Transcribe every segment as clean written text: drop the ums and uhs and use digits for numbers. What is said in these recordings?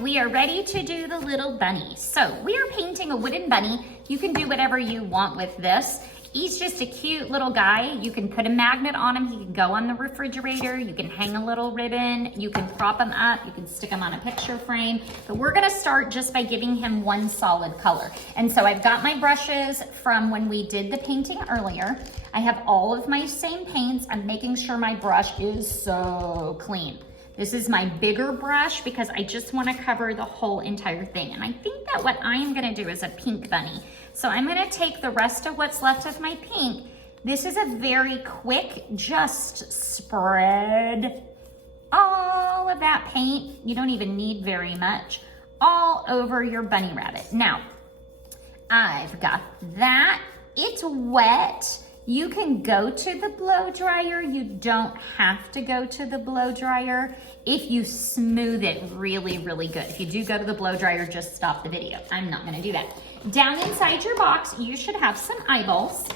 we are ready to do the little bunny. So we are painting a wooden bunny. You can do whatever you want with this. He's just a cute little guy. You can put a magnet on him. He can go on the refrigerator. You can hang a little ribbon. You can prop him up. You can stick him on a picture frame. But we're gonna start just by giving him one solid color. And so I've got my brushes from when we did the painting earlier. I have all of my same paints. I'm making sure my brush is so clean. This is my bigger brush because I just wanna cover the whole entire thing. And I think that what I am gonna do is a pink bunny. So I'm gonna take the rest of what's left of my pink. This is a very quick, just spread all of that paint. You don't even need very much, all over your bunny rabbit. Now, I've got that. It's wet. You can go to the blow dryer. You don't have to go to the blow dryer if you smooth it really, really good. If you do go to the blow dryer, just stop the video. I'm not gonna do that. Down inside your box, you should have some eyeballs.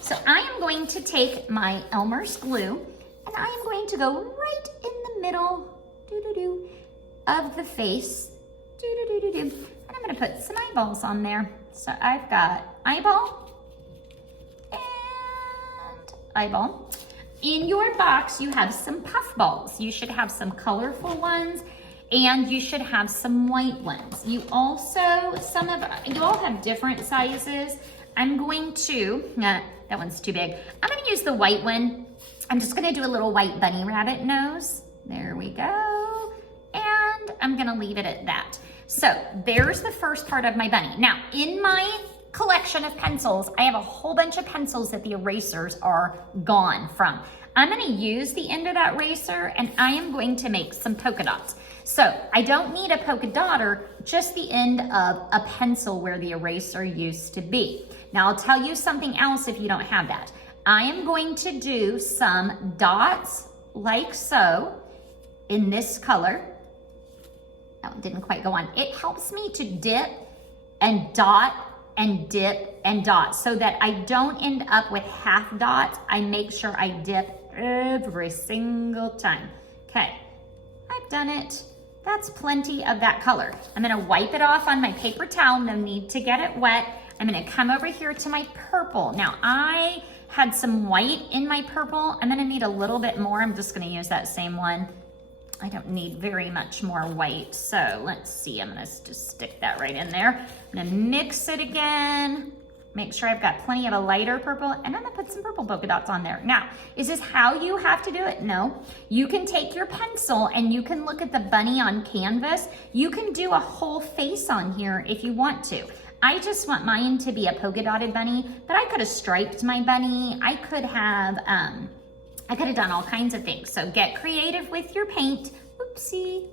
So I am going to take my Elmer's glue and I am going to go right in the middle of the face. And I'm gonna put some eyeballs on there. So I've got eyeball and eyeball. In your box, you have some puff balls. You should have some colorful ones and you should have some white ones. You also, you all have different sizes. I'm going to, that one's too big. I'm gonna use the white one. I'm just gonna do a little white bunny rabbit nose. There we go. And I'm gonna leave it at that. So there's the first part of my bunny. Now, in my collection of pencils, I have a whole bunch of pencils that the erasers are gone from. I'm gonna use the end of that eraser and I am going to make some polka dots. So I don't need a polka dotter, just the end of a pencil where the eraser used to be. Now I'll tell you something else if you don't have that. I am going to do some dots like so in this color. That one didn't quite go on. It helps me to dip and dot and dip and dot so that I don't end up with half dots. I make sure I dip every single time. Okay, I've done it. That's plenty of that color. I'm gonna wipe it off on my paper towel, no need to get it wet. I'm gonna come over here to my purple. Now I had some white in my purple. I'm gonna need a little bit more. I'm just gonna use that same one. I don't need very much more white. So let's see, I'm gonna just stick that right in there. I'm gonna mix it again. Make sure I've got plenty of a lighter purple, and I'm gonna put some purple polka dots on there. Now, is this how you have to do it? No. You can take your pencil and you can look at the bunny on canvas. You can do a whole face on here if you want to. I just want mine to be a polka dotted bunny, but I could have striped my bunny. I could have done all kinds of things. So get creative with your paint. Oopsie.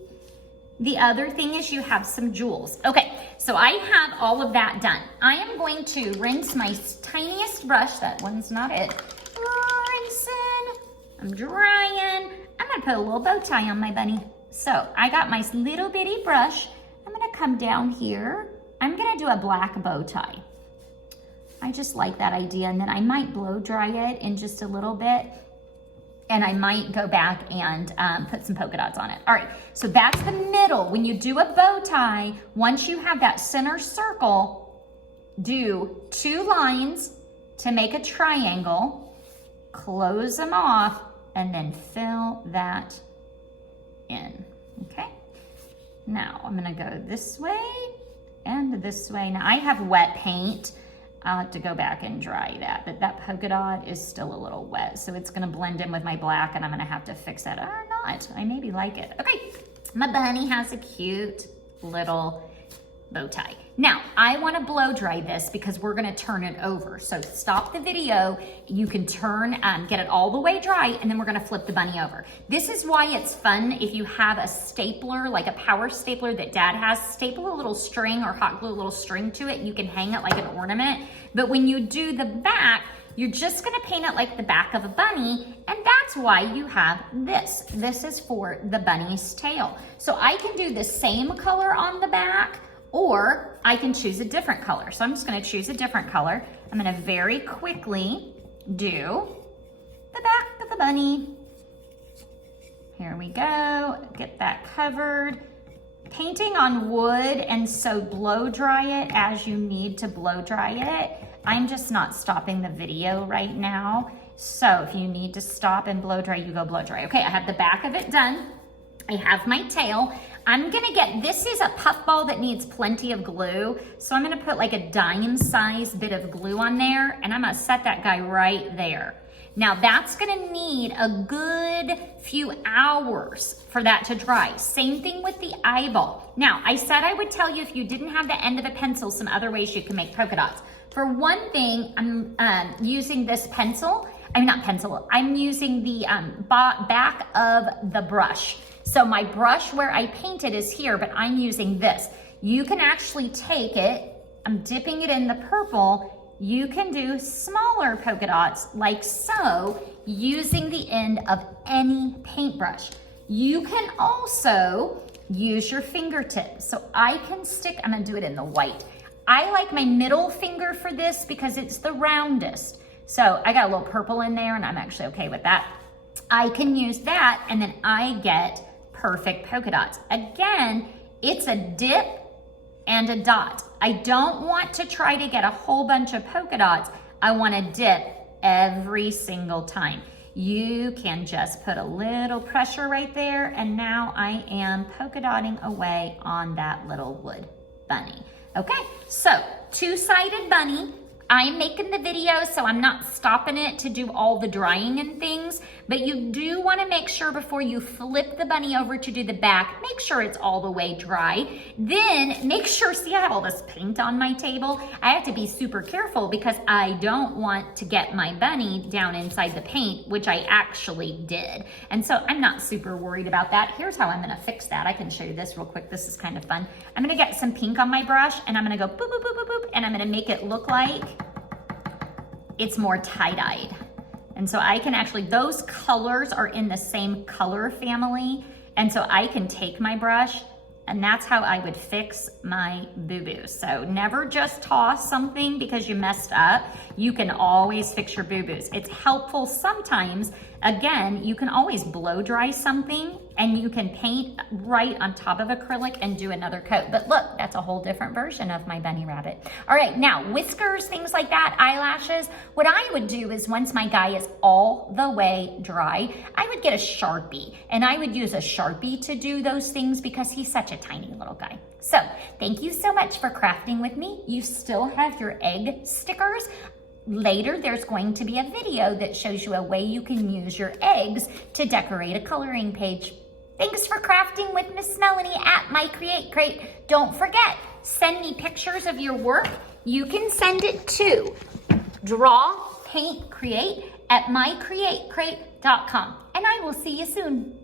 The other thing is you have some jewels. Okay, so I have all of that done. I am going to rinse my tiniest brush. That one's not it. Rinsing. I'm drying. I'm gonna put a little bow tie on my bunny. So I got my little bitty brush. I'm gonna come down here. I'm gonna do a black bow tie. I just like that idea, and then I might blow dry it in just a little bit. And I might go back and put some polka dots on it. All right, so that's the middle. When you do a bow tie, once you have that center circle, do 2 lines to make a triangle, close them off, and then fill that in, okay? Now, I'm gonna go this way and this way. Now, I have wet paint. I'll have to go back and dry that, but that polka dot is still a little wet, so it's gonna blend in with my black and I'm gonna have to fix that, or not. I maybe like it. Okay, my bunny has a cute little bow tie. Now, I wanna blow dry this because we're gonna turn it over. So stop the video, you can turn, get it all the way dry, and then we're gonna flip the bunny over. This is why it's fun if you have a stapler, like a power stapler that Dad has, staple a little string or hot glue a little string to it, you can hang it like an ornament. But when you do the back, you're just gonna paint it like the back of a bunny, and that's why you have this. This is for the bunny's tail. So I can do the same color on the back, or I can choose a different color. So I'm just gonna choose a different color. I'm gonna very quickly do the back of the bunny. Here we go, get that covered. painting on wood, and so blow dry it as you need to blow dry it. I'm just not stopping the video right now. So if you need to stop and blow dry, you go blow dry. Okay, I have the back of it done. I have my tail. I'm gonna get, this is a puffball that needs plenty of glue. So I'm gonna put like a dime size bit of glue on there, and I'm gonna set that guy right there. Now that's gonna need a good few hours for that to dry. Same thing with the eyeball. Now, I said I would tell you if you didn't have the end of a pencil, some other ways you can make polka dots. For one thing, I'm using this pencil. I'm using the back of the brush. So my brush where I painted is here, but I'm using this. You can actually take it, I'm dipping it in the purple. You can do smaller polka dots like so using the end of any paintbrush. You can also use your fingertips. So I can stick, I'm gonna do it in the white. I like my middle finger for this because it's the roundest. So I got a little purple in there and I'm actually okay with that. I can use that and then I get perfect polka dots. Again, it's a dip and a dot. I don't want to try to get a whole bunch of polka dots. I want to dip every single time. You can just put a little pressure right there, and now I am polka dotting away on that little wood bunny. Okay, so two-sided bunny. I'm making the video, so I'm not stopping it to do all the drying and things, but you do want to make sure before you flip the bunny over to do the back, make sure it's all the way dry. Then make sure, see I have all this paint on my table. I have to be super careful because I don't want to get my bunny down inside the paint, which I actually did. And so I'm not super worried about that. Here's how I'm going to fix that. I can show you this real quick. This is kind of fun. I'm going to get some pink on my brush and I'm going to go boop, boop, boop, boop, boop, and I'm going to make it look like it's more tie-dyed. And so I can actually, those colors are in the same color family. And so I can take my brush and that's how I would fix my boo-boo. So never just toss something because you messed up. You can always fix your boo-boos. It's helpful sometimes. Again, you can always blow dry something and you can paint right on top of acrylic and do another coat. But look, that's a whole different version of my bunny rabbit. All right, now whiskers, things like that, eyelashes. What I would do is once my guy is all the way dry, I would get a Sharpie and I would use a Sharpie to do those things because he's such a tiny little guy. So thank you so much for crafting with me. You still have your egg stickers. Later, there's going to be a video that shows you a way you can use your eggs to decorate a coloring page. Thanks for crafting with Miss Melanie at My Create Crate. Don't forget, send me pictures of your work. You can send it to drawpaintcreate@mycreatecrate.com. And I will see you soon.